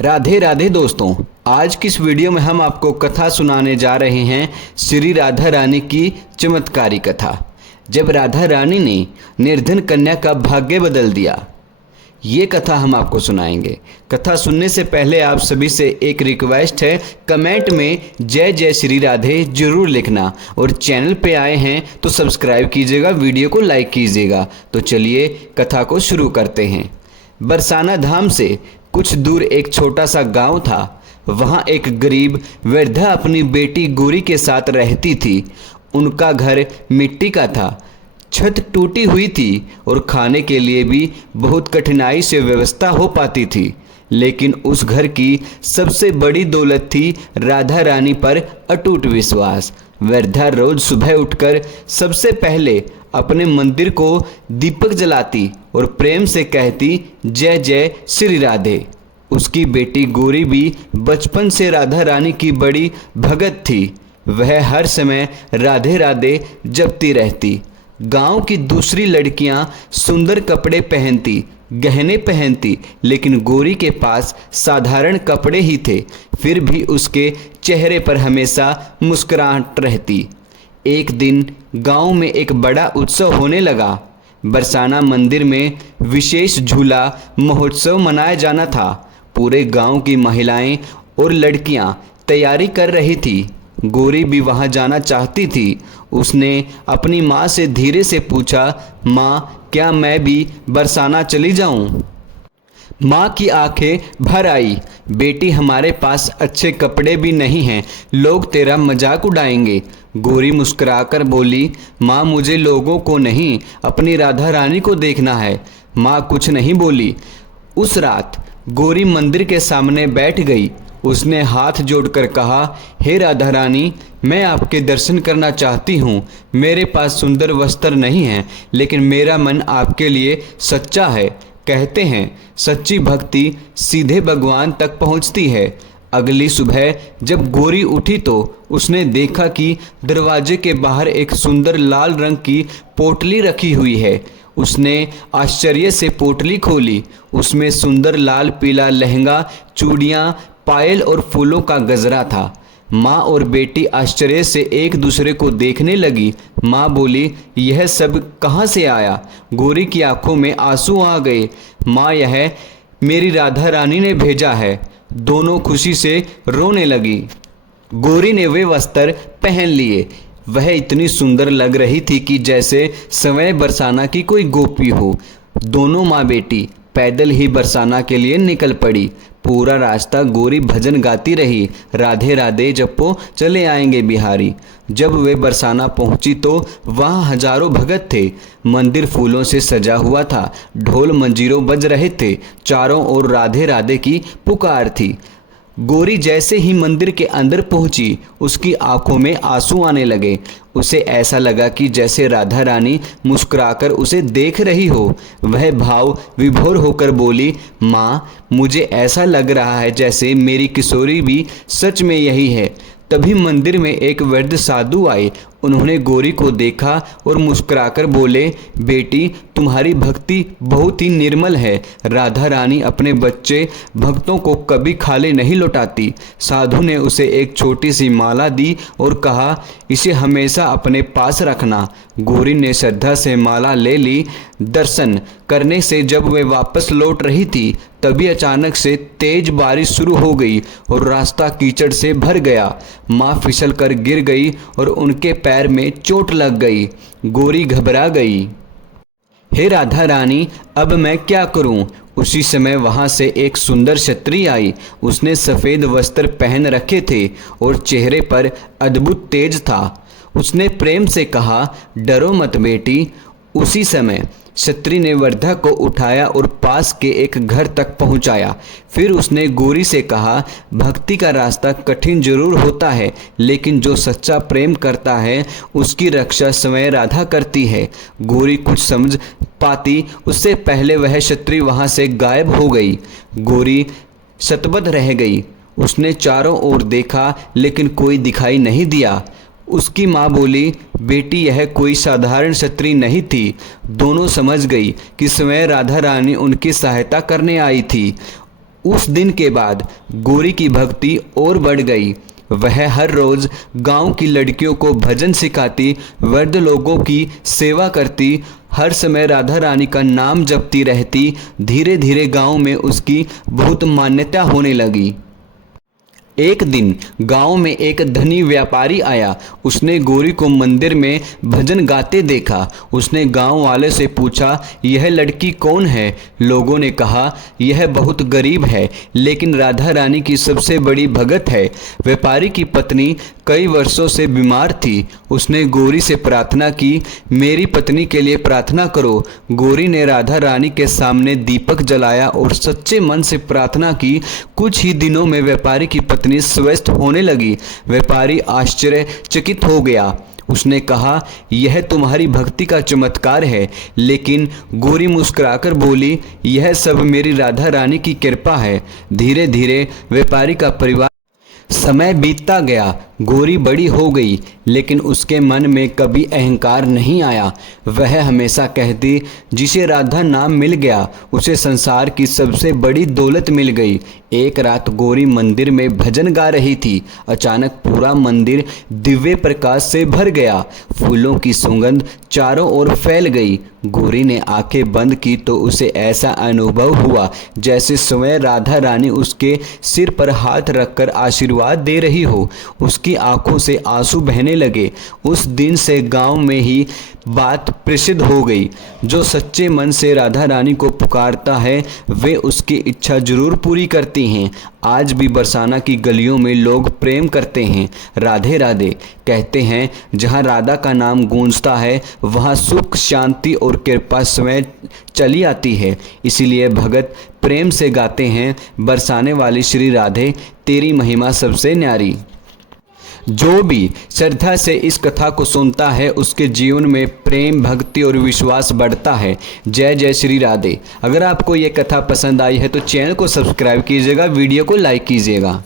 राधे राधे दोस्तों, आज की इस वीडियो में हम आपको कथा सुनाने जा रहे हैं श्री राधा रानी की चमत्कारी कथा। जब राधा रानी ने निर्धन कन्या का भाग्य बदल दिया, ये कथा हम आपको सुनाएंगे। कथा सुनने से पहले आप सभी से एक रिक्वेस्ट है, कमेंट में जय जय श्री राधे जरूर लिखना और चैनल पे आए हैं तो सब्सक्राइब कीजिएगा, वीडियो को लाइक कीजिएगा। तो चलिए कथा को शुरू करते हैं। बरसाना धाम से कुछ दूर एक छोटा सा गांव था। वहां एक गरीब वृद्धा अपनी बेटी गौरी के साथ रहती थी। उनका घर मिट्टी का था, छत टूटी हुई थी और खाने के लिए भी बहुत कठिनाई से व्यवस्था हो पाती थी। लेकिन उस घर की सबसे बड़ी दौलत थी राधा रानी पर अटूट विश्वास। वृद्धा रोज सुबह उठकर सबसे पहले अपने मंदिर को दीपक जलाती और प्रेम से कहती, जय जय श्री राधे। उसकी बेटी गौरी भी बचपन से राधा रानी की बड़ी भगत थी। वह हर समय राधे राधे जपती रहती। गांव की दूसरी लड़कियां सुंदर कपड़े पहनती, गहने पहनती, लेकिन गौरी के पास साधारण कपड़े ही थे। फिर भी उसके चेहरे पर हमेशा मुस्कुराहट रहती। एक दिन गांव में एक बड़ा उत्सव होने लगा। बरसाना मंदिर में विशेष झूला महोत्सव मनाया जाना था। पूरे गांव की महिलाएं और लड़कियां तैयारी कर रही थी। गौरी भी वहां जाना चाहती थी। उसने अपनी माँ से धीरे से पूछा, माँ क्या मैं भी बरसाना चली जाऊं? माँ की आंखें भर आई। बेटी हमारे पास अच्छे कपड़े भी नहीं हैं, लोग तेरा मजाक उड़ाएंगे। गौरी मुस्कुराकर बोली, माँ मुझे लोगों को नहीं, अपनी राधा रानी को देखना है। माँ कुछ नहीं बोली। उस रात गौरी मंदिर के सामने बैठ गई। उसने हाथ जोड़कर कहा, हे राधा रानी, मैं आपके दर्शन करना चाहती हूँ। मेरे पास सुंदर वस्त्र नहीं हैं, लेकिन मेरा मन आपके लिए सच्चा है। कहते हैं सच्ची भक्ति सीधे भगवान तक पहुँचती है। अगली सुबह जब गौरी उठी तो उसने देखा कि दरवाजे के बाहर एक सुंदर लाल रंग की पोटली रखी हुई है। उसने आश्चर्य से पोटली खोली। उसमें सुंदर लाल पीला लहंगा, चूड़ियाँ, पायल और फूलों का गजरा था। माँ और बेटी आश्चर्य से एक दूसरे को देखने लगी। माँ बोली, यह सब कहाँ से आया? गौरी की आंखों में आंसू आ गए। माँ, यह मेरी राधा रानी ने भेजा है। दोनों खुशी से रोने लगी। गौरी ने वे वस्त्र पहन लिए। वह इतनी सुंदर लग रही थी कि जैसे स्वयं बरसाना की कोई गोपी हो। दोनों माँ बेटी पैदल ही बरसाना के लिए निकल पड़ी। पूरा रास्ता गौरी भजन गाती रही, राधे राधे जपो चले आएंगे बिहारी। जब वे बरसाना पहुंची तो वहां हजारों भगत थे। मंदिर फूलों से सजा हुआ था, ढोल मंजीरों बज रहे थे। चारों ओर राधे राधे की पुकार थी। गौरी जैसे ही मंदिर के अंदर पहुंची, उसकी आंखों में आंसू आने लगे। उसे ऐसा लगा कि जैसे राधा रानी मुस्कुराकर उसे देख रही हो। वह भाव विभोर होकर बोली, माँ मुझे ऐसा लग रहा है जैसे मेरी किशोरी भी सच में यही है। तभी मंदिर में एक वृद्ध साधु आए। उन्होंने गौरी को देखा और मुस्कुराकर बोले, बेटी तुम्हारी भक्ति बहुत ही निर्मल है। राधा रानी अपने बच्चे भक्तों को कभी खाली नहीं लौटाती। साधु ने उसे एक छोटी सी माला दी और कहा, इसे हमेशा अपने पास रखना। गौरी ने श्रद्धा से माला ले ली। दर्शन करने से जब वे वापस लौट रही थी, तभी अचानक से तेज बारिश शुरू हो गई और रास्ता कीचड़ से भर गया। माँ फिसल कर गिर गई और उनके पैर में चोट लग गई। गौरी घबरा गई। हे राधा रानी, अब मैं क्या करूं? उसी समय वहां से एक सुंदर क्षत्रिय आई। उसने सफ़ेद वस्त्र पहन रखे थे और चेहरे पर अद्भुत तेज था। उसने प्रेम से कहा, डरो मत बेटी। उसी समय क्षत्रिय ने वृद्धा को उठाया और पास के एक घर तक पहुंचाया। फिर उसने गौरी से कहा, भक्ति का रास्ता कठिन जरूर होता है, लेकिन जो सच्चा प्रेम करता है उसकी रक्षा स्वयं राधा करती है। गौरी कुछ समझ पाती उससे पहले वह क्षत्रिय वहां से गायब हो गई। गौरी शतबद्ध रह गई। उसने चारों ओर देखा, लेकिन कोई दिखाई नहीं दिया। उसकी माँ बोली, बेटी यह कोई साधारण क्षत्रिय नहीं थी। दोनों समझ गई कि स्वयं राधा रानी उनकी सहायता करने आई थी। उस दिन के बाद गौरी की भक्ति और बढ़ गई। वह हर रोज गांव की लड़कियों को भजन सिखाती, वृद्ध लोगों की सेवा करती, हर समय राधा रानी का नाम जपती रहती। धीरे धीरे गांव में उसकी बहुत मान्यता होने लगी। एक दिन गांव में एक धनी व्यापारी आया। उसने गौरी को मंदिर में भजन गाते देखा। उसने गांव वाले से पूछा, यह लड़की कौन है? लोगों ने कहा, यह बहुत गरीब है, लेकिन राधा रानी की सबसे बड़ी भगत है। व्यापारी की पत्नी कई वर्षों से बीमार थी। उसने गौरी से प्रार्थना की, मेरी पत्नी के लिए प्रार्थना करो। गौरी ने राधा रानी के सामने दीपक जलाया और सच्चे मन से प्रार्थना की। कुछ ही दिनों में व्यापारी की पत्नी स्वस्थ होने लगी। व्यापारी आश्चर्यचकित हो गया। उसने कहा, यह तुम्हारी भक्ति का चमत्कार है। लेकिन गौरी मुस्कुराकर बोली, यह सब मेरी राधा रानी की कृपा है। धीरे धीरे व्यापारी का परिवार समय बीतता गया। गौरी बड़ी हो गई, लेकिन उसके मन में कभी अहंकार नहीं आया। वह हमेशा कहती, जिसे राधा नाम मिल गया उसे संसार की सबसे बड़ी दौलत मिल गई। एक रात गौरी मंदिर में भजन गा रही थी। अचानक पूरा मंदिर दिव्य प्रकाश से भर गया। फूलों की सुगंध चारों ओर फैल गई। गौरी ने आंखें बंद की तो उसे ऐसा अनुभव हुआ जैसे स्वयं राधा रानी उसके सिर पर हाथ रखकर आशीर्वाद दे रही हो। उसकी आंखों से आंसू बहने लगे। उस दिन से गांव में ही बात प्रसिद्ध हो गई, जो सच्चे मन से राधा रानी को पुकारता है वे उसकी इच्छा जरूर पूरी करती हैं। आज भी बरसाना की गलियों में लोग प्रेम करते हैं, राधे राधे कहते हैं। जहाँ राधा का नाम गूंजता है वहाँ सुख, शांति और कृपा स्वयं चली आती है। इसीलिए भगत प्रेम से गाते हैं, बरसाने वाली श्री राधे तेरी महिमा सबसे न्यारी। जो भी श्रद्धा से इस कथा को सुनता है उसके जीवन में प्रेम, भक्ति और विश्वास बढ़ता है। जय जय श्री राधे। अगर आपको ये कथा पसंद आई है तो चैनल को सब्सक्राइब कीजिएगा, वीडियो को लाइक कीजिएगा।